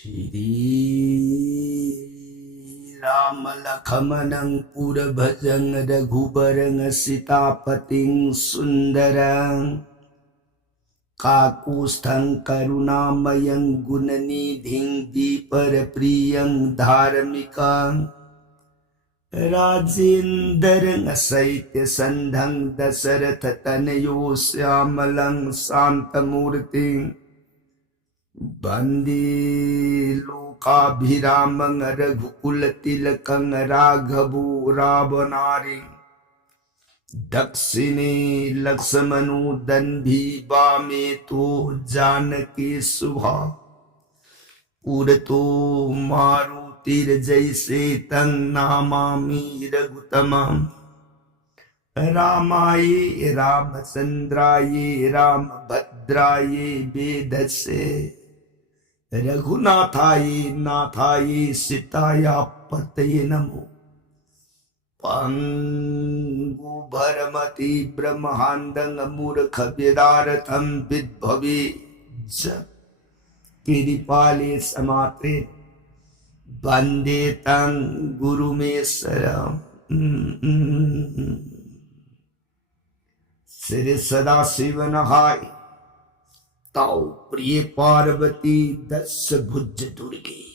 Shri Rama Lakhamanang Pura Bhajang Raghubarang Sitapating Sundarang Kakusthang Karunamayang Gunanidhing Diparapriyang Dharamikang Rajendarang Asaitya Sandhang Dasaratha Tanayo Syamalang Santamurting Bandi Lokabhiramang Raghukulaltilakang Raghavu Ravanari Daksini Laksamanu Danbhi Vametu Janaki Subha Urato Marutir Jaise Tang Namami Raghutamam Ramaye Ramachandraye Ramabhadraye Vedase Raghunathaye Nathaye Sitaya Pataye Namo Pangu Bharamati Brahmahandang Amurkha Vedaratham Vidbhavi Kiripale Samate Bande Tang Guru Mesaram Sri Sadashivanahai Tau Priya Parvati Dasa Bhujja Durgi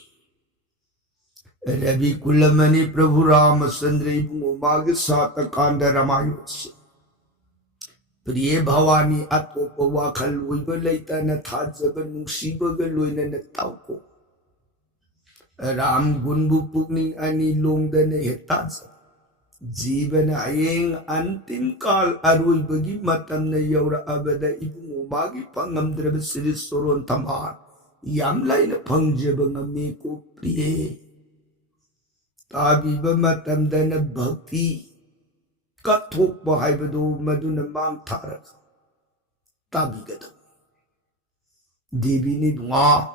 Ravi Kulamani Prabhu Ramachandra Ibn Umag Sata Kanda Ramayosya Priya Bhavani Atopava Khalviva Laita Nathajaba Nungsibaga Loina Natauko Ram Gunbu Pugning Ani Longdana Hetaja Jivana Ayeng Antim Kal Arui Bagi Matam Na Yaura Abada Ibn Umagi Pangamdraba Sri Soron Tamar Yamlai Na Pangjaba Ngameko Priye Tabiba Matam Dana Bhakti Kathok Bahaibado Maduna Mang Tarak Tabigata Devi Nidwa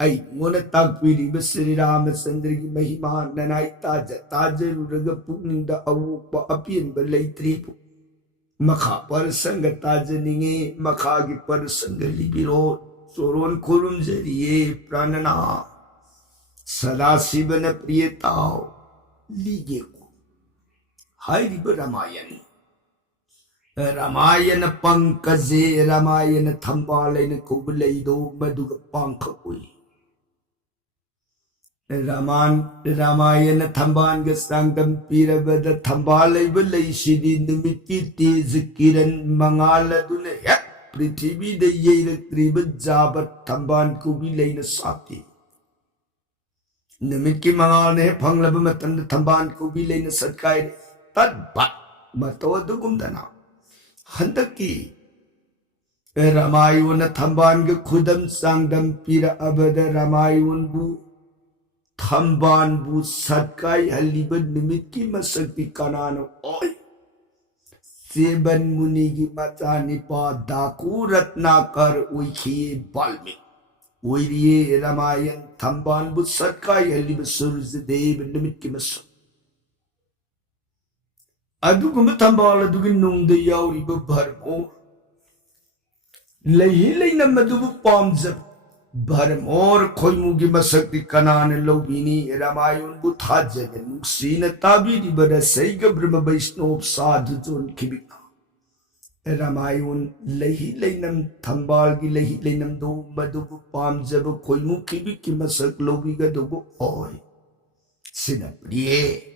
Ay muna tagpili ba Sri Ramachandra ki mahima nanay taja ruraga puning da awuk pa apian ba lay tripo Makha parasanga taja ningi makhagi parasanga libiro soron kurum jariye pranana Sadashiva na priyatao lige ko Hai riba Ramayana pangkaze Ramayana thambalay na kubalay do maduga pangkakoy Ramayana Thamban Gastangam Pirabada Thambalay Balay Shidi Numiti Zikiran Mangala Duna Yak Prithivi de Yera Triba Jabat Thamban Kubilay na Sati Numiki Mangane Panglabamatan Thamban Kubilay na Satkay Tadbat Matawadugumdana Handaki Ramayana Thamban Khudam Sangdam Pira Abada Ramayun Bu Thamban bu Satkai Halibad Nimiki Masakti Kanano Oi Seban Munigi Matani Pa Daku Ratnakar Uikhi Balmi Uiriye Ramayan Thamban bu Satkai Halibad Surzadev Nimiki Masak Adugum Thambala Dugin Nung the Yauri Bharmo Lahilay na Madubu Palmzap Bharamor Koimugi Masakti Kanan Lobini Ramayun Buthaja Nuksina Tabi Bada Saiga Brahma Vaishnov Sadhu Zon Kibika Ramayun Lahi Lainam Thambalgi Lahi Lainam Do Madubu Pamjaba Koimu Kibiki Masak Lobiga Dubu Oi Sinapriye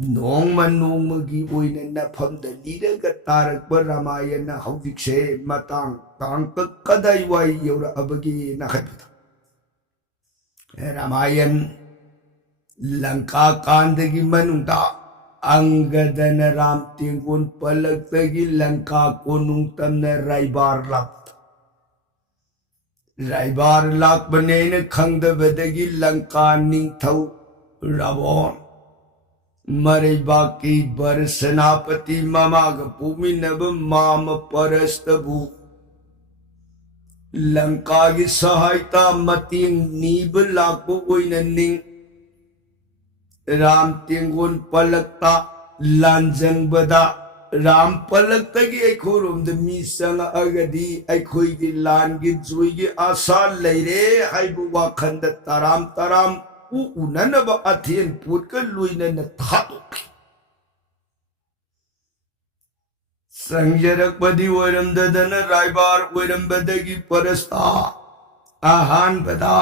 Nong Magi Oina Napam the leader Gatarak Ramayana Havikse Matang Tangka Kadaiwai Yora Abagi Nakapita Ramayan Lanka Kandagi Manunda Angadana Ram Tingun Palagtagi Lanka Konung Tamna Raibar Lak Banana Kangda Vedagi Lanka Ning Tau Ravon Maribaki Barasanapati Mamaga Pumi Naba Mama Parastabu Lankagi Sahayta Mating Nibalaku Uinaning Ram Tingun Palakta Lanjang Bada राम पलक्तगी अखोरोमद मी संगअगदी अखोइगी लानगी जुइगी आशा लैरे हाइबु वाखंद ताराम ताराम उननब अथेन पुटक लुइनन थादोखि संजरकपदी ओइरमददन रायबार ओइरमबदगी परस्ता अहानबदा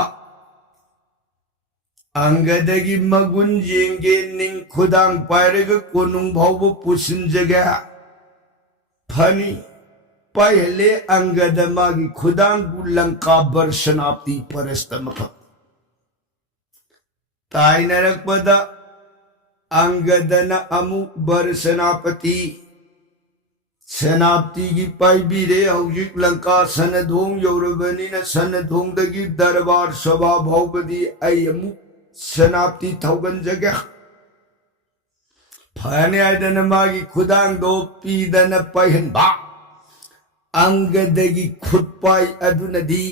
अंगदगी मगुन येंगे निंग खुदांग पायरग कोनुंग भावबु पुसिनजगे फनी पहले अंगद मागी खुदांग लंका बर्शनाप्ति परस्तमख ताइनरकपदा अंगदन अमु बर्शनापति सेनापति की पाइबीरे हौजिक लंका सनधोंग यौरबनीन सनधोंगदगी दरबार सभा भावबदी अयमु सेनापति थौगन जगह फने आयदन मागी खुदांग दो पीदन पहनबा अंगदगी खुदपाई अदुनदी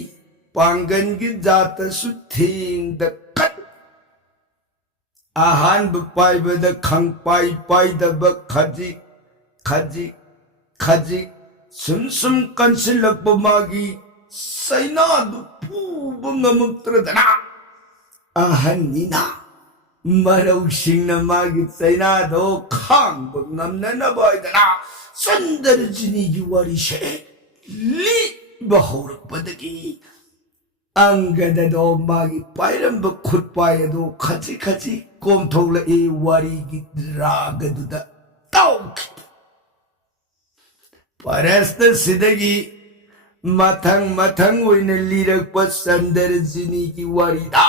पांगन की जात सुथिंग द कट आहान बपाई बद खंग पाई पाई दब खजी खजी खजी सुन सुन कंसिलप मागी सैना दु पूब ngамukत्रदना अहन्निना मरौसिंगना मागी सैना दो खांग ngамनना बायदना संदरजिनी की वारिशे ली बहौरपदगी अंगदो मागी पायरंब खुदपायदो खजी खजी कोमथौलए वारीगी रागदुदा तौखि परस्त सिदगी मथंग मथंग ओइने लिरकप संदरजिनी की वारीदा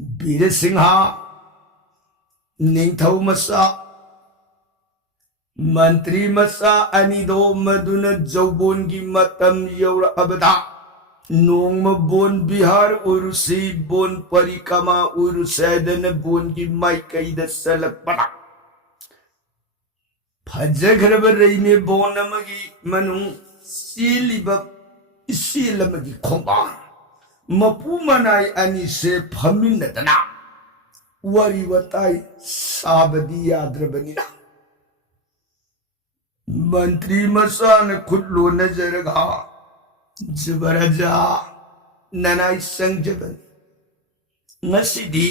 बीर सिंहा निंथौ मसा मंत्री मसा अनिदो मदुन जौबोन की मतम यौर अबदा नोंग बोन बिहार उरुसी बोन परिकमा उरुसैदन बोन की माइकैद सलकपड़ा फजघरब रईमे बोन अमगी मनु सीलिब इसीलमगी खोंबान मपू मनाई अनी से फमिनदना वरी वताई साबदी याद्रबनिना मंत्री मसान खुल्लो नजरगा जुबरजा ननाई संजबन नसिदी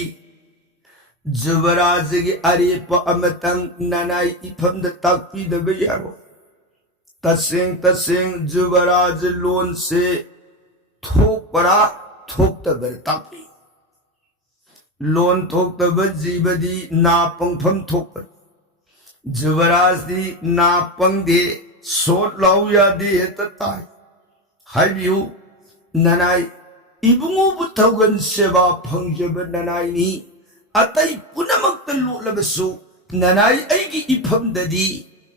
जुबराज की अरेप अमतंग ननाई इफम ताकपी दबे यारो तसेंग तसेंग जुबराज लोन से थोक परा थोक तबर ताकपी लोन थोक तब जीबदी ना पंगफम थोक पर जुबराज दी ना पंग दे सोट लाउ या दे ताई हाइबियु ननाई इबुंगो बुथौगन सेवा फंगजब ननाई नी अतई पुनमक्त लोलबसु ननाई अईगी इफमददी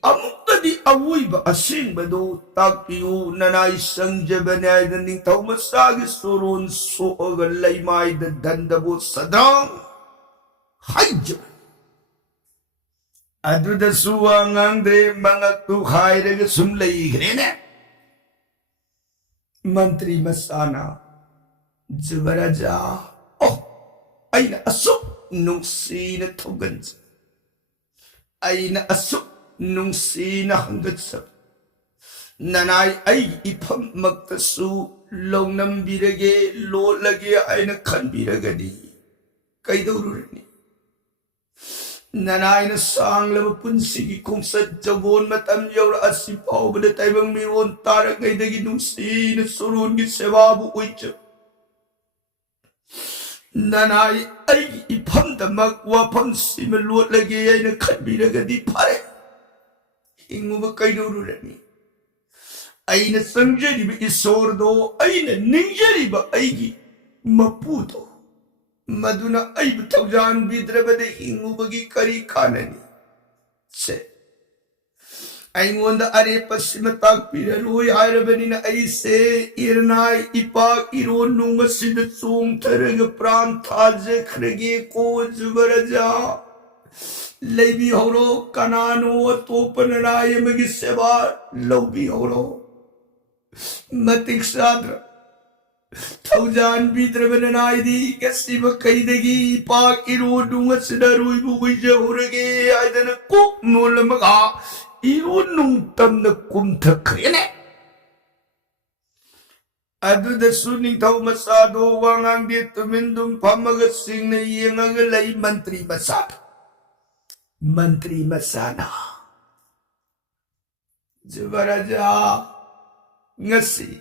अमुक्तदी अवुइब असिंबदो ताकपियु ननाई संजबनायद निंथौ मसागी सोरोन सोअग लैमाइद दंदबो सदांग हाइजब अदुदसु वांगांद्रे मंगक्तु खाइरग सुम लईग्रेने मंत्री मसाना जुबरजा ओ अइना असुक नुंसीना थौगंज अइना असुक नुंसीना हंगत्सब ननाई आई इफम मक्तसु लोंगनम बिरगे लोलगे अइना खनबिरगदी कैदौरुरनी ननाई सांगलब पुंसिगी खुंसत जबोन मतम यौर असि पावबद ताइबंग मिरोन तारगैदगी नुंसीना सुरुनगी सेवाबु उइच ननाई आई इफम दमक वाफम सिम लोलगे अइना खनबिरगदी फारे हिंगुब कैदौरुरनी अइना संजरिब इसोरदो अइना निंजरिब अइगी मपुदो मधुना अइब थौजान बिद्रबदे हिंगुबगी करी काननी से अइंगोंदा अरे पश्चिम ताकपिरलोय हायरबनिना अइसे इरनाय इपाक इरोन नुंगसिद चोंग थरग प्राण थाजखरगे को जुबरजा लैबी हौरो कनानो तोपनराय मगी सेवा लौबी हौरो मतिक साद्र Thaujan bitraban ID, Cassiva Kaidegi, Park Irudunga Sidaru, Wijahurage, I then a cook no lamaga, Irunum tam the Kumta Krene. Adu the Sunni Taumasado, Wangang de Tumindum Pamaga sing the Yangagalay Mantri Masada. Mantri Masana. Jabaraja Ngasi.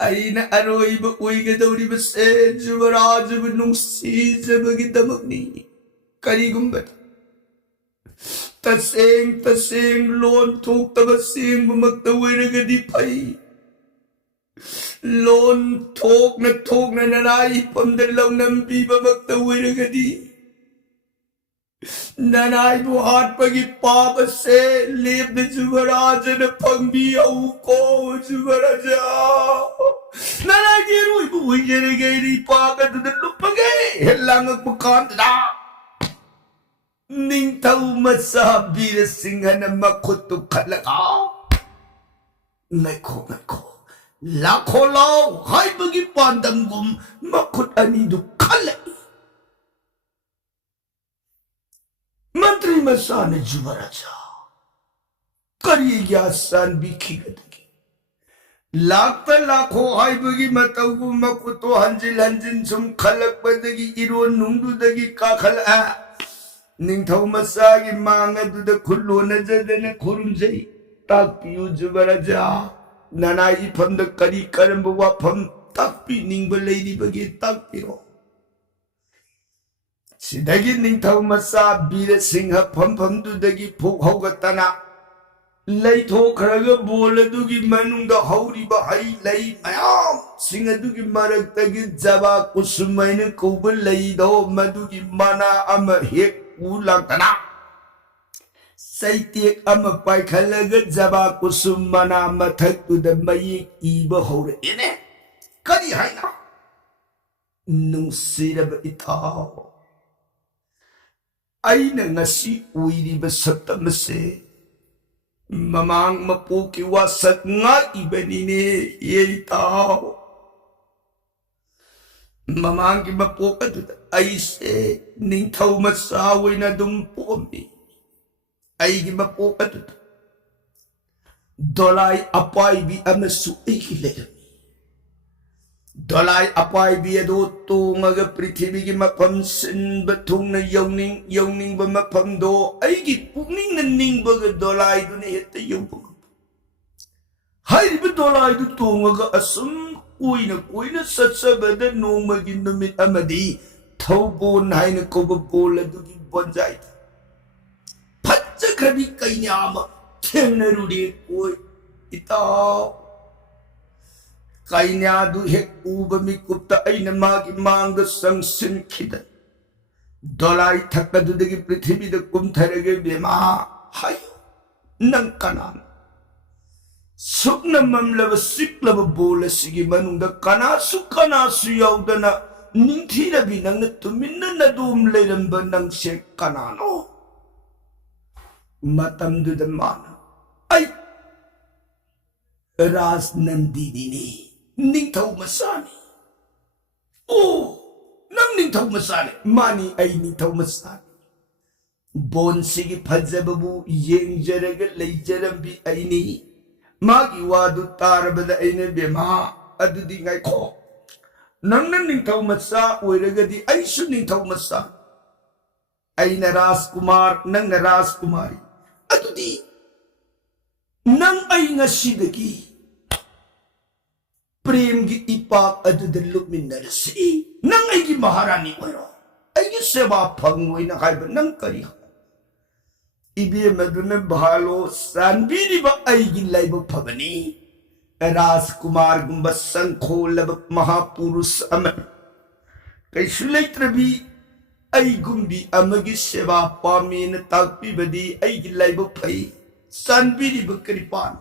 Aina Aroiba Uigadori Base, Juvaraj Nung Seas, Bagidamagni, Karigumbat. Tasing, Lon took the Basing, Bumak the Wiragadi Pai. Lon talk na I from the Lonam Biba Mak the Wiragadi. Nanai buhat pagi papa se live the Juvaraj and the Pangbi Auko Juvaraja. Nanai Giru Buigari Paka to the Lupagay, Lang Pukanta. Ning Tau Masa be the singer and Makutu Kalaka. Mako. Lakolo, Haibagi Pandangum, Makut Anidu Kale. Mantri Masana Juvaraja Kariya San Bikigati Lakta Lako Haibagi Matagu Makuto Hanjil Hanjin Sum Kalak Badagi Iro Nundu Dagi Kakala Nintau Masagi Manga to the Kuluna Zadana Kurumze Tapiu Juvaraja Nanai from the Kari Karambawa from Tapi Ningba Lady Bagi Tapiro Sidagi Nintau Masa Bira Singha Pumpum to the Pukhogatana Laito Kraga Bola Dugi Manung the Howdy Bahai Lay Mayam Singa Dugi Maratagi Java Kusumaina Koba Laido Madugi Mana Ama Hek Ulakana Saiti Ama Paikalaga Java Kusumana Matak to the Mayik Eba Hore in it Kadi Haina Nung Sidab Itao Aina ngasi uiri besata mese mamang mapuki wasak nga ibanine ye tao mamang ki mapuka tuta aise ning tau masaway na dumpomi ay ki mapuka tuta dolay apay bi amasu ikilayam Dolai apai biado to ngaga prithibi gi mapam sin batung na yawning ba mapam do ay gi pugning na ning ba dolai do ne heta yung pug hay ba dolai do to ngaga asum kuy na satsa ba da no magin numit amadi thawbon hay na ko ba bola do gi bonjai patsa krabi kay nyama ken na rudi kuy itaw Kainya du hek uba mi kupta ay na magi manga sang sinkida. Dolay takadu dagi prithibi da kumtarage bima hayo nang kanan. Sukna mamlaba siklaba bola sige manung da kanasu yaw da na ningtira binang na tuminna na dumlayran ba nang siya kanano. Matamdu da mana ay ras nandini Ningtau Masani. Oh, nang Ningtau Masani. Mani ay Ningtau Masani. Bon sige padzababu yeng jaraga lay jarambi ay ni. Magiwadu tarabada ay na bima. Adu di ngay ko. Nang Ningtau Masa, uwiraga di ay su Ningtau Masa. Ay naras kumar, nang naras kumari. Adu di. Nang ay nga sidagi. Prem gi ipak adu the lumin na si nang ay gi maharani wero ay gi seba pangway na kaiba nang kariha ibi maduna bahalo sanbiri ba ay gi layba pabani ras kumar gumbasang ko labak mahapurus aman kay sulay trabi ay gumbi amagi seba pami na tagpi badi ay gi layba pay sanbiri ba karipan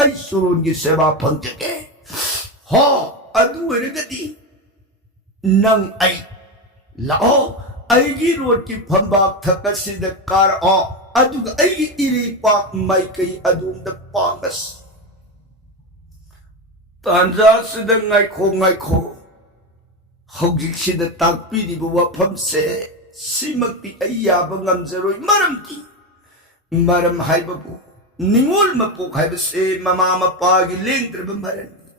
ay surun gi seba pangjage Ho, adu eragadi nang ay lao ay girot ki pambak thakasida kar o adu ay iri pak may kay adum da pangas तांजा सिदा ngaiko hojik sida takpi di bawa pamse simakti ayaba ngamjaroi maramti maram haibabu ningol mapok haibase mama mapagi lengtraba marani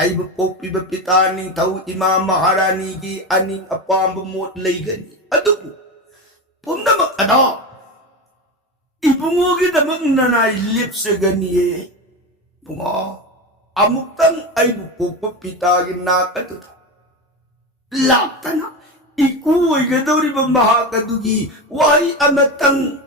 aiba pokpi ba pitani tau ima maharani gi aning apamba mot leigani adubu pundamak ano ibungo gi damang nanay lipsagani bungo amutang aibu pokpa pitagi nakatuta Laktana ikuy gadori ba mahakadugi wahi amatang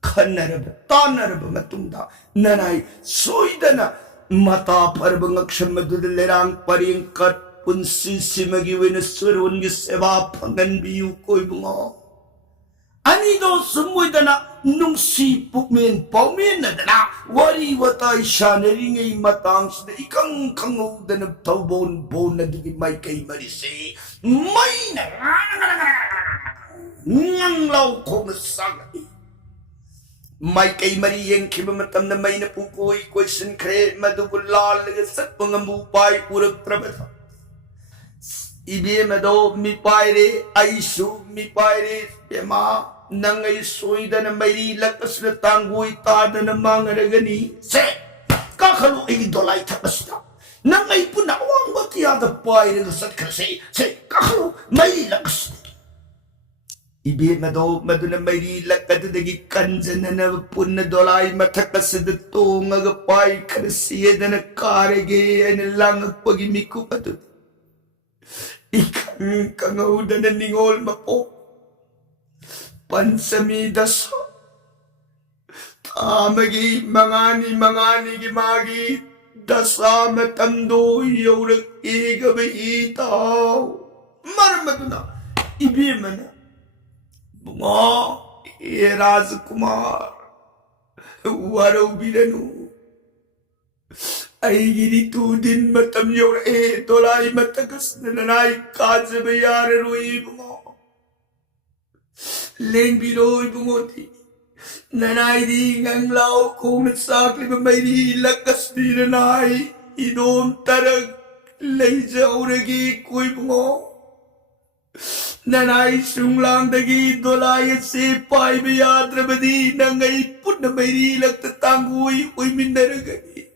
kanaraba tanaraba matungda nanay soydana mata parba ngaksamadu lerang paringkat punsi simagi winasurun giseba pangan biyu koy bungo ani do sumoydana nung sipuk men paumen na dana wari watay shanari ngay matang sida ikang kangaw dana taubon bon na dugi may kay marisi may na ngang law kong sagay may kay mariyang kibamatam na may napukoy koy sinkre madugulal nagasat pangamupay urag trabata ibi mado mi paire aisu mi paire pema nangay soyda na may lakas na tanggoy tada na mga ragani se kakalo ay dolay tapas na nangay po na awang matiyada paire sa kasi se kakalo may lakas ibi mado na may lakas na dagi kanjan na na po na dolay matakas na dato nga pay karasiya na nakarege ay nalang pagimiko pa doon ikang kangawda na ningol mapo pansamidas tamagi mangani gimagi dasama tamdo yaurak igabahitaw marmaduna ibimana bunga Raj Kumar waraw bilanu ay ginito din matam yaurak dolay matagas na nanay kajabayara roi bunga Leng biroy bungoti nanay di ngang lao kung nagsakli ba may di lakas di nanay idom tarag layja uragi kuy bungo nanay sunglang dagi dolayat si pay bayadra ba di nangay put na may di lagtatanggoy uy mindaragani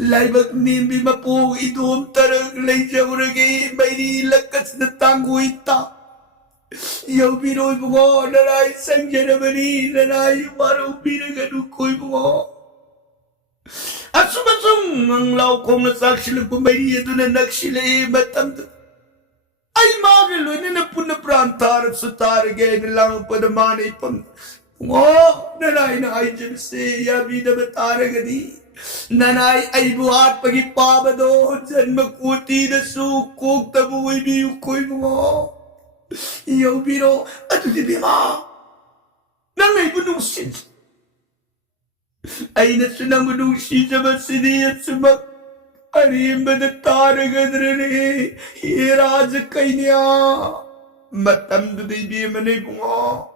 laybag nimbi mapo idom tarag layja uragi may di lakas na tanggoy ta Yaw binoy bungo nanay sangjana mani nanay maraw binagadukoy bungo at sumasong ang law kong nasaksila pumariya doon na nagsila matam ay magaloy na napun na prantarap sa taragay na lang pa naman ay pang bungo nanay na ay dyan siya bida mataragani nanay ay buhat pagipaba doon dyan makuti na sukog tabuhay biyukoy bungo Yaw biro, ato di bima. Nangay bunusin. Ay nasunang bunusin sa masini at sumak. Arim ba na taragan rin Hiraza kay niya. Matam do di bima na bunga.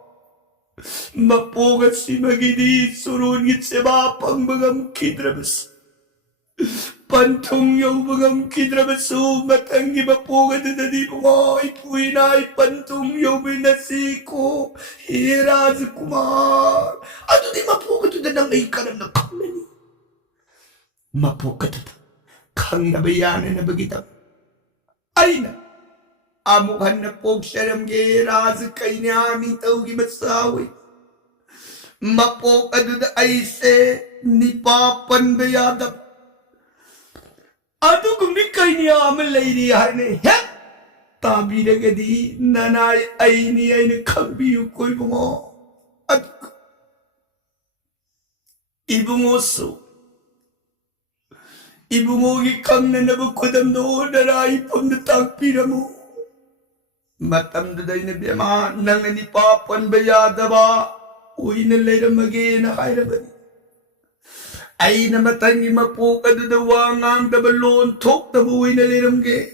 Mapugat si magidi surungit sa mapang mga kidrabas. Pantong yaw mga kidrabaso matangi mapugat na di bunga ipuwi na pantong yaw binasiko Raj Kumar ato di mapugat na nang ikaram na kamani mapugat na kang nabayanan na bagitang ay na amukan na po siyaram kay Raj kay niya aming tawag masawi mapugat na ay se ni papan bayadap Ato kung di kayo niya amalay niya na hep tabi na gadi nanay ay niya ay nagkambiyo ko'y bungo at ibungoso ibungogi kang na nabukudam noon nanay pamnatagpi na mo matamdaday na biyama nang nanipapan bayada ba uy nalay na magi na kaya ba ay namatay ni mapuka dadawangang dabalon tok tabuhay na liramge.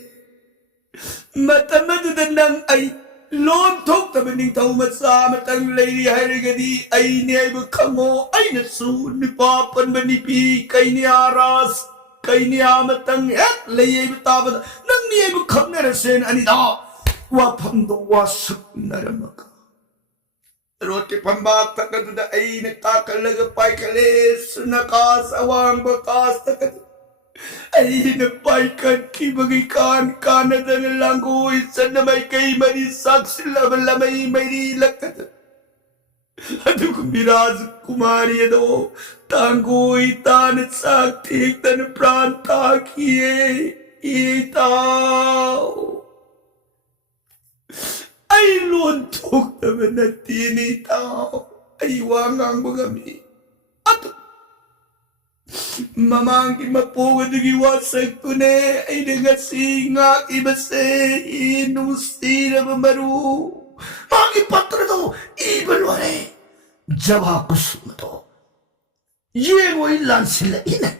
Matamadudan ng ay lon tok tabaning taumat sa matang lady harigadi ay ni ay magkamo ay nasun ni papan manipi kay ni aras Kainiamatang het lay tabad nang niya bukang narasin anida wapam do wasak naramaka Roti pambata ka da ay nakakalaga pay kalis nakasawang bakas takad ay napay kan kibagay kanada na langoy sa na may kay manisak sila malamay may nilakad Aduh kumiraz kumari ado tanggoy tanat saktik tan pranta kiye itaw ay luntok naman na tinitaw ay wangang magami at mamangkin mapugad ng iwasak ko ne ay nagasingak ibase inusti na mamaru Magi patra to ibalware jawab kusum to ye wo ilan sila ina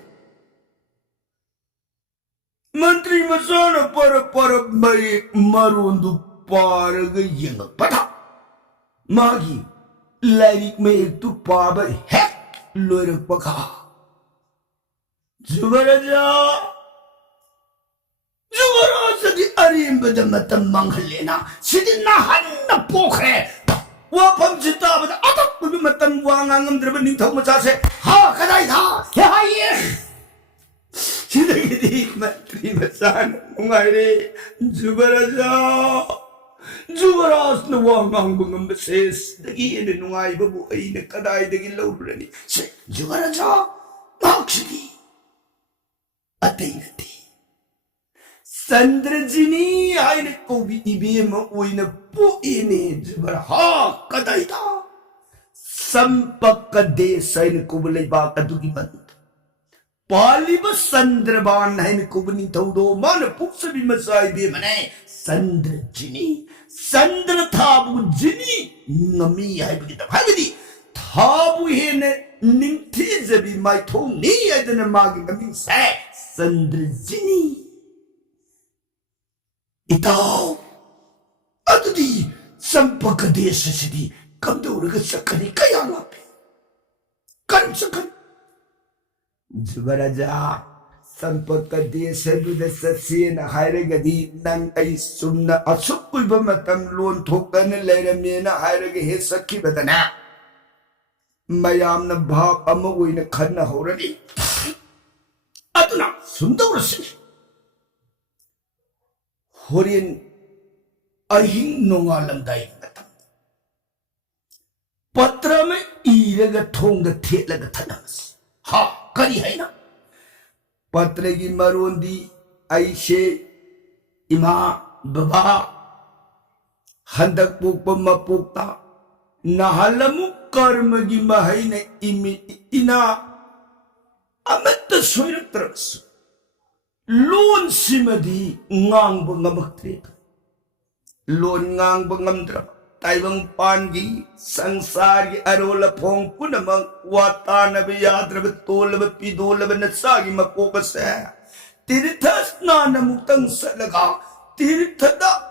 Mantri masana para may marundu para gayeng pada Magi larik may tu paba hek loirak paka Jubaraja Jugara di arim bada matamang halena sidin nahan na pokre wapam jita bada atak bada matang wangangam drabaning tau macase ha kadai tha ya ye sidin gidi mantri masan ungaire Jubaras na wangang bangam bases dagi ina nungai babu ay na kadai dagi laubrani se Jubaraja maksudi atay nati Sandrajini ay na kobi ibim uy na po ini jubara ha kaday ta sampak kades ay na kubulay baka dugiman pali ba sandraban ay na kubunin tawdo mana puksabi masay bimane Sandrajini Sandra tabu jini ngami ay bagita hagadi tabu hene nimtizabi may tong ni ay na magi ngami sa Sandrajini Itaw, ato di, sampagkadesa siya di, kamdauraga sa kani kaya lapi. Kan sa kan. Jubaraja, sampagkadesa duda sa siya na hayraga di, nang ay sumna asukul ba matang luntok ka na layramya na hayraga hesaki ba na. Mayam na bahap amoy na kana horani. Ato na, sundaw siya. Horin ahing nongalam dahil natam. Patra me iraga thonga thelaga thanamas. Ha, kari hai na. Patra gi marondi aishe ima baba handak pukpa mapukta nahalamu karma gi mahay na ina amatta soirak taramas. Loon simadi ngang bangamaktrito. Loon ngang bangamdra. Taibang pangi sangsari arola pong punamang watana biyadra batola bapidola banasagi mapokasa. Tiritas na namutang salaga. Tiritada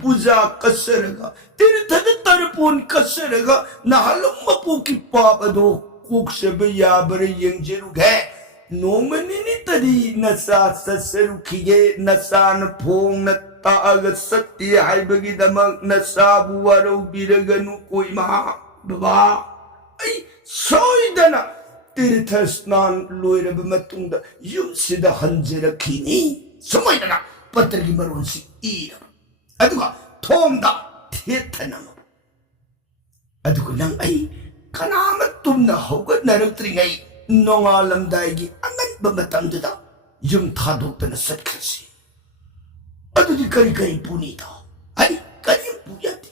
puja kasaraga. Tiritada tarapon kasaraga. Nahalang mapukipapado kuksa biyabara yung jiruge. No manini tadi nasa sa serukige nasa na pong nataaga sati ay bagi damang nasa buwaraw biraganu ko ima baba ay soy dana tiritas nan loira bamatungda yung sida hanjera kini sumoy dana patrigi maron si iya aduka tongda tetanang aduko lang ay kanamat tumna hawgat naragtringay nongalam daigi angan bamatang dada yung tadok na satkasi. Ato di kari-kari po nito. Ay, kari po yati.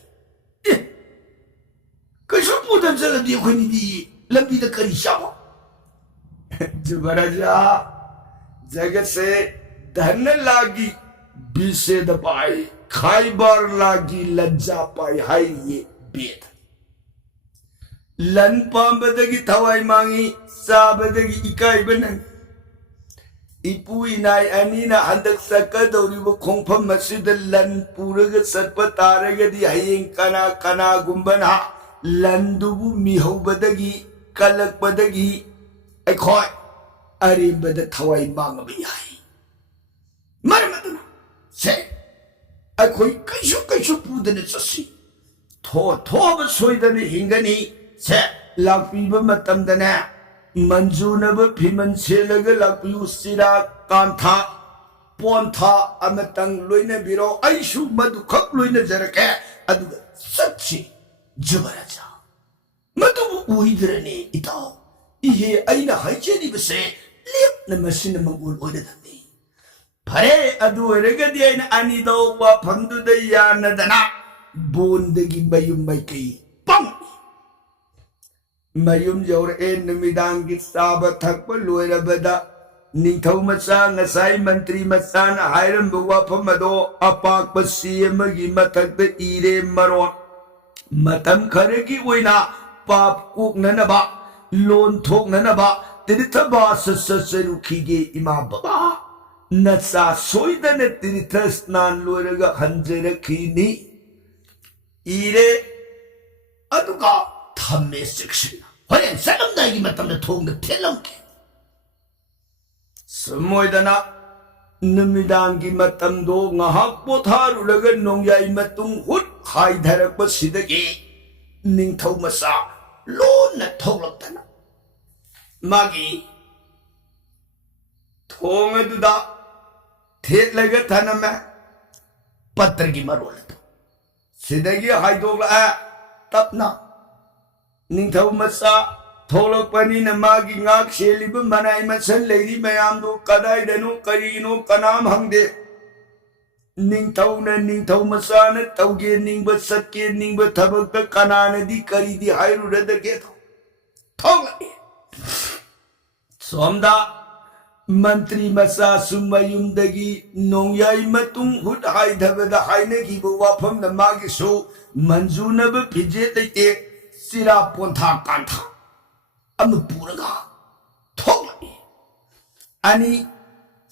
Kasuputan sa ladi ako hindi lambi na kari siya mo. Jubaraja, jagat se dhana lagi bise da pai, khaibar lagi lajja pai hai ye beda. Lan pambadagi tawai mangi sabadagi ikai benang ipui nai anina handak sakadauri ba khongpham masida lan puraga satpa taraga di hayeng kana gumbana lan dubu mihau badagi kalak badagi ai khoi अरेबद थवाई मांगब याई मरम अदुना से अखोई कैसु पुदने चसी थोब सोइदने हिंगनी से लापीब मतमदने मंजूनब फिमन सेलग लापियु सिरा कांथा पोंथा अमतंग लोइने बिरो ऐसु मधु खक लोइने जरके अदु सच्ची जुबराजा मधु उइद्रने इताओ इहे अइना हाइजेनिबसे लेपन मसिन मंगोल ओइददनी फरे अदु ओइरगदि अइना अनिदो वाफमदुद यानदना बोंदगी मयुम मैकई पंग मयुम जौरए नुमिदांगी साब थकप लोइरबदा निंथौ मचा ngасai मंत्री मचान हायरम वाफम अदो अपाक सीएमगी मथक् इरे मरो मतम खरगी ओइना पाप कोकननबा लोन थोकननबा तीर्थबा ससरुखीगे इमा बाबा नचा सोइदन तीर्थ स्नान लोरगा हंजरखीनी इरे अदुगा थम्मे शिक्षण होरेन सलमदागी मतमद थोंग थेलमके समुदना नुमिदांगी मतमदो ngahak पोथारुलगा नोंयाई मतुंग हुट हाइधरक सिदगे निंथौ मसा लोन थोलक्तना मागी थोंगदुदा थेलगा थनमे पत्र की मरोल सिदगी हाइदोगला तपना निंथौ मसा थोलकपनी नमागी ngak सेलिब मनाई मसल लेरी मयाम दो कदाई दनु करीनो कनाम हंगदे निंथौ मसान तौगे निंब सत्के निंब थबक कनानदी करीदी हाइरुरदगे थोलगे सोमदा मंत्री मसा सुमयुमदगी नोंयाई मतुंग हुट हाइधबदा हाइनगी वाफम नमागी सो मंजूनब फिजे तैते सिरा पोंथा कांथा अम पूरगा थोलगे अनि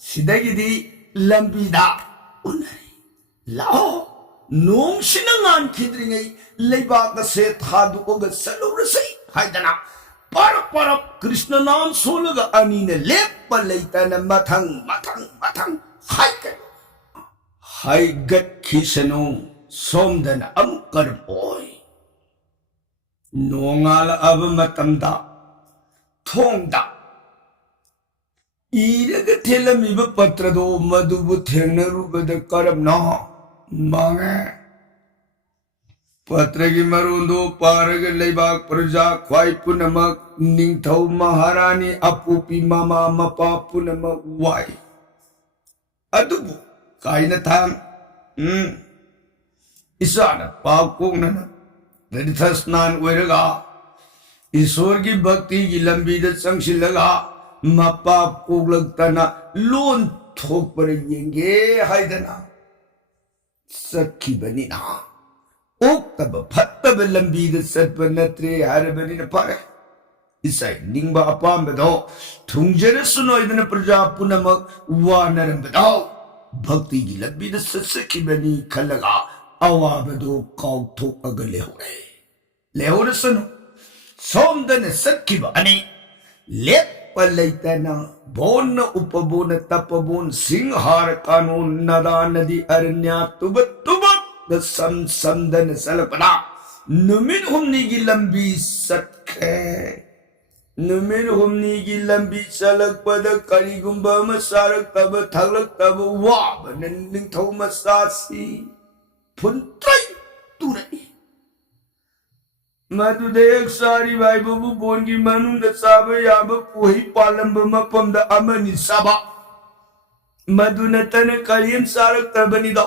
सिदगिदी लंबीदा उनरी लाओ नोंग सिनंगान खिद्रिंगै लेबाक से थादुग सलुरसै हाइदना पर कृष्ण नाम सोलग अनि ने लेप लेतन मथंग हाइगत खिसनो सोमदन अम कर ओय नोंगाल अब मतमदा थोंगदा इरग थेलमिब पत्रदो मधुबु थेंगनरुबद करमना मांगे पत्र की मरुंदो पारग लेबाक प्रजा ख्वाई पुनमक निंथौ महारानी अपूपी मामा मपा पुनमक वाई अदुबु काइना थांग इसान पाकोंगन तीर्थ स्नान ओइरगा ईश्वर की भक्ति की लंबी चंगसिलगा मपा कोगलक्तना लोन थोक पर येंगे हाइदना सखी बनिना ओक्तब फत्तब लंबी सत्प नत्रे हरबनिन पारे इसै निंबा अपामबदो थुंजर सुनोइदन प्रजा पुनमक वानरंबदो भक्ति की लंबी सत्सखी बनी खलगा अवाबदो काउथोक अगले लेहोरे सुनो सोमदन सखी बनी लेप पलैतना बोन उपबोन तपबोन सिंहार कानून नदा नदी अरण्या तुब समदन सलपना नुमिन हुमनी की लंबी सटखे नुमिन हुमनी की लंबी सलक पद करीगुंबा मसारक तब थलक तब वाब निंथौ मसासी फुंत्रई तुरई मधुदेक सारी भाई बबू बोन की मनुंग साब याब पोही पालंब मपम द अमनी साबा मधुनतन करीम सारक तबनी दो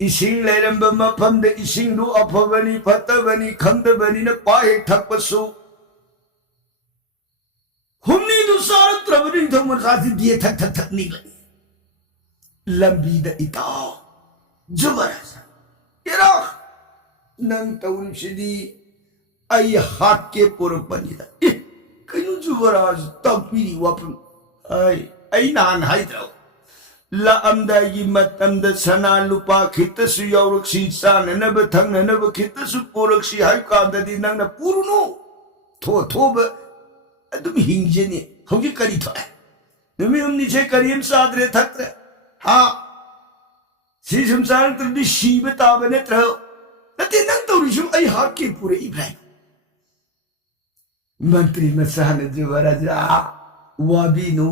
इसिंग लेरंब मफम द इसिंग दु अफबनी फतबनी खंदबनी न पाहे ठकपसु हुमनी दु सारक त्रबनी थमर साथी दिए थक निकले लंबी द इताओ जुबरस येरा नंग तौल सिदी आई हाथ के पुरक बनीदा कनु जुबराज तपीरी वापन आई नान हाइद्रो ला अमदागी मतमद सना लुपा खितसु यौरक्सी चाननब थंगनब खितसु पुरक्सी हाइ कांददी नंगना पुरुनो थोब अदुम हिंजेनी हौजी करी थो ꯅꯨꯃꯤꯠ ꯍꯨꯝꯅꯤꯁꯦ ꯀꯔꯤꯝ ꯆꯥꯗ꯭ꯔꯦ ꯊꯛꯇ꯭ꯔꯦ ꯍꯥ ꯁꯤ ꯁꯨꯝ ꯆꯥꯔꯛꯇ꯭ꯔꯗꯤ ꯁꯤꯕ ꯇꯥꯕ ꯅꯠꯇ꯭ꯔꯣ ꯅꯠꯇꯦ ꯅꯪ ꯇꯧꯔꯤꯁꯨ ꯑꯩ ꯍꯥꯠꯀꯦ ꯄꯨꯔꯛꯏꯕ꯭ꯔꯥ ꯃꯟꯇ꯭ꯔꯤ ꯃꯆꯥꯅ ꯖꯨꯕꯔꯥꯖꯥ ꯋꯥꯕꯤꯅꯨ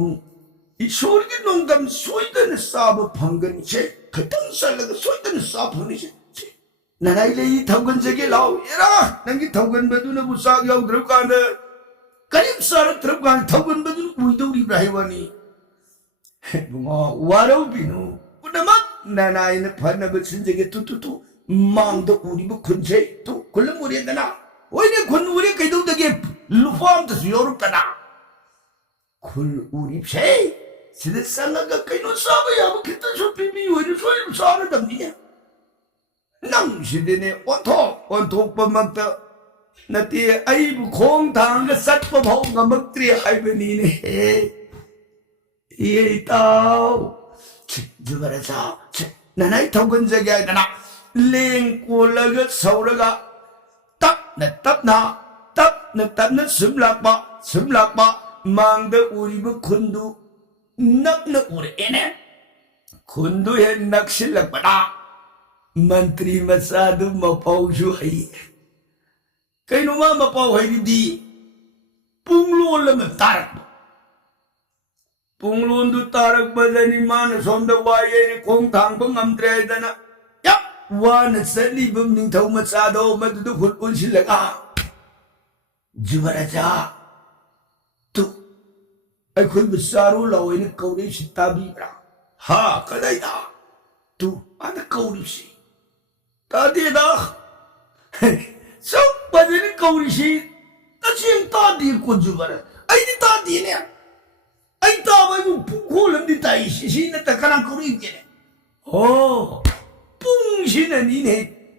ꯏꯁꯣꯔꯒꯤ ꯅꯣꯡꯗꯝ ꯁꯣꯏꯗꯅ ꯆꯥꯕ ꯐꯪꯒꯅꯤꯁꯦ ꯈꯤꯇꯪ ꯆꯠꯂꯒ ꯁꯣꯏꯗꯅ ꯆꯥ ꯐꯪꯅꯤꯁꯦ ꯅꯅꯥꯏ ꯂꯩ ꯊꯧꯒꯟꯖꯒꯦ ꯂꯥꯎ ꯑꯦꯔꯥ ꯅꯪꯒꯤ ꯊꯧꯒꯟꯕꯗꯨꯅꯕꯨ ꯆꯥꯛ ꯌꯥꯎꯗ꯭ꯔꯕ ꯀꯥꯟꯗ ꯀꯔꯤꯝ ꯆꯥꯔꯛꯇ꯭ꯔꯕ ꯀꯥꯟꯗ ꯊꯧꯒꯟꯕꯗꯨꯅ ꯎꯏꯗꯧꯔꯤꯕ꯭ꯔꯥ ꯍꯥꯏꯕꯅꯤ ꯏꯕꯨꯡꯉꯣ ꯋꯥꯔꯧꯕꯤꯅꯨ ꯄꯨꯝꯅꯃꯛ ꯅꯅꯥꯏꯅ ꯐꯅꯕ ꯁꯤꯟꯖꯒꯦ ꯇꯨ ꯃꯥꯡꯗ ꯎꯔꯤꯕ ꯈꯨꯟꯁꯦ ꯇꯨ ꯈꯨꯜ ꯑꯃ ꯎꯔꯦꯗꯅ ꯍꯣꯏꯅꯦ ꯈꯨꯟ ꯎꯔꯦ ꯀꯩꯗꯧꯗꯒꯦ ꯂꯨꯄꯥ ꯑꯝꯇꯁꯨ ꯌꯥꯎꯔꯛꯇꯅ ꯈꯨꯜ ꯎꯔꯤꯕꯁꯦ sida sanga kaino sabe ya kita so pipi woi so sara damni nang sidene onto pamata nati ai bu khong thang ga sat pa bhau ngamakri ai bani ne ye tao jubara cha nanai thogan jaga dana leng ko laga sauraga tap na sumlak ba mangda uri bu khundu nak uri ene khundu he naksilak bada mantri masadu mapau ju hai kaino ma mapau hai di punglon lam du tarak badani man somda waye ni khong thang ba ngamdre dana ya wana sali bum ning thau masado madu khul silaka jubaraja अखोई बिसारो लाओ इन्हें कौड़ी सिता भी बड़ा हाँ कदाई दा तू आने कौड़ी सी तादी दा सब बजे ने कौड़ी सी तचिंग तादी को जुबर आई नी तादी ने आई तावाई को पुखोलम दी ताई सी ने तकना कौड़ी के ने हो पुंग सी ने नी ने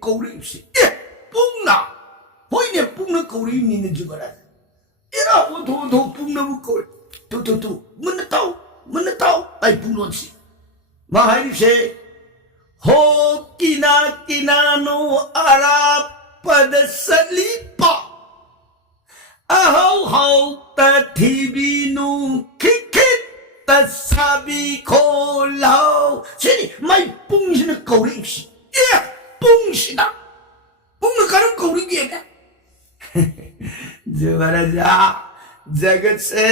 कौड़ी सी ये पुंग ना होई ने पुंग ना कौड़ी नी ने जुबर इरा वो तो पुंग ना वो कौड़ी tu mana tahu ai pulon si mahari se ho kina no arab pad salipa ahau ta thibi nu kikit ta sabi kholau sini mai pung sina kauri si ya pung sina pung na karam kauri ge na jawaraja jagat se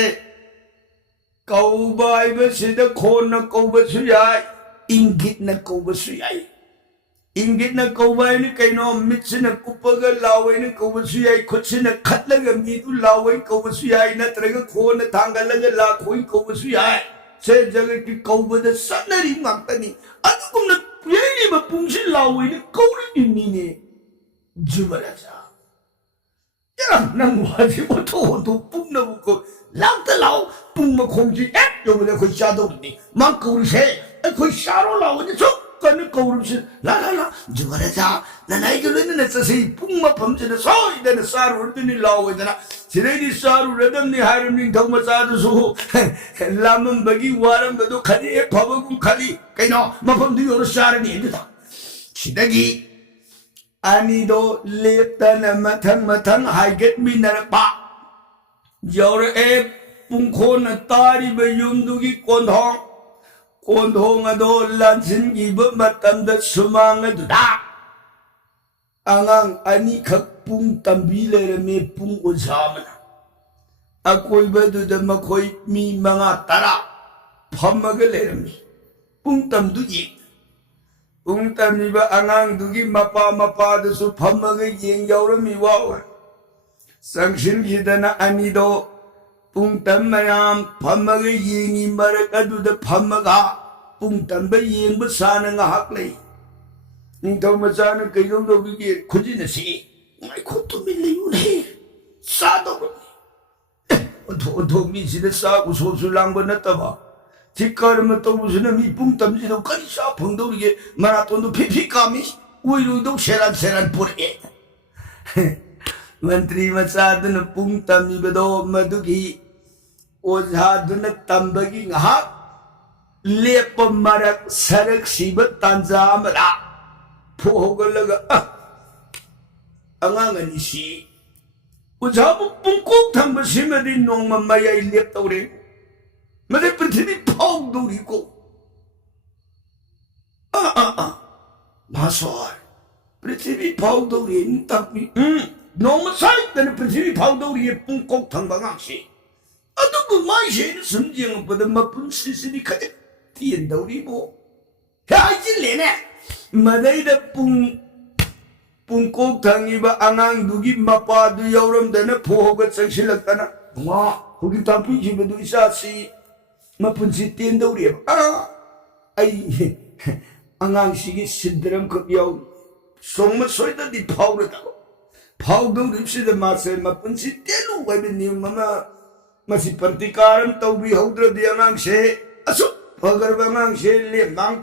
Kauba ibasida khona kauba suyai ingit na kauba suyai ingit na kauba ni kaino mitsina kupaga lawai ni kauba suyai khutsina khatlaga midu lawai kauba suyai natraga khona thangalaga la khoi kauba suyai se jaga ki kauba da sanari ngakani adugumna yeli ba pungsi lawai ni kauri ni ne jubaraja ya nang wadi oto pungna buko lakta lao pung ma khongji yo le khoi cha do ni mang kauri se khoi sharo lao ni chok kan kauri se la jubara ja nanai ge le ne sa sei pung ma pham je na soi de na saru ni lao we na sirei ni saru redam ni haram ni thau ma cha du su lamam bagi waram do khali e phawagum khali kaino ma pham di yor shar ni du ta sidagi ani do leptana mathang haiget mi na pa Yore e pungkhona tari ba yumdugi kondhong ado lansin giba matamda sumang aduda angang ani khak pung tambi lerame pung ozamana akoi baduda makhoi mi manga tara phamaga lerame pung tamdu yi pung tamni ba angang dugi mapa dasu phamaga yeng yaurami wawa Sangshin hidana anido pungtam mayam phamaga yengi marak aduda phamaga pungtam ba yeng ba sana nga haklay ningtaw masana kayo do bigi khujina si ngai khoto milayun he sa do odo mi sida sa ku so su lang ba nataba tikar ma to busuna mi pungtam si do kari sa phangdo bigi marathon do phi kami uiru do seran pur e Mantri Masaduna Pung Tamibado Madugi Ozaduna Tambagi Ngahak Lepa Marak Sarak Sibat Tanzamara Pohogalaga Anganganishi Uzabu Pungkuk Tambasimadi Nong Mamaya Leptore मदे पृथ्वी फाउदौरी को मासोय पृथ्वी फाउदौरी ताकि नोमसाई तन पृथ्वी फाउदौरी पुंकोक थंबागांसी अदुबु माइसेन समजेंगपद मपुंसिसिनि खजे तियनदौरीबो हाइजिलेने मदैदा पुंकोक थंगिबा आंगांदुगी मपादु यौरमदना फोहोगा चंगसिलक्तना वा हुगी तापिजिबदु इसासी मपुंसि तेंदौरीबा आई आंगांसिगी सिद्रम कपियाव सोम सोयददि फाउरदा फाउदौरिबसिदा मासे मपुंसि तेलु वाइबनि mama मसी प्रतिकारम तौबी हौद्रदि आंगांसे असु फगरबा आंगांसे लेमांग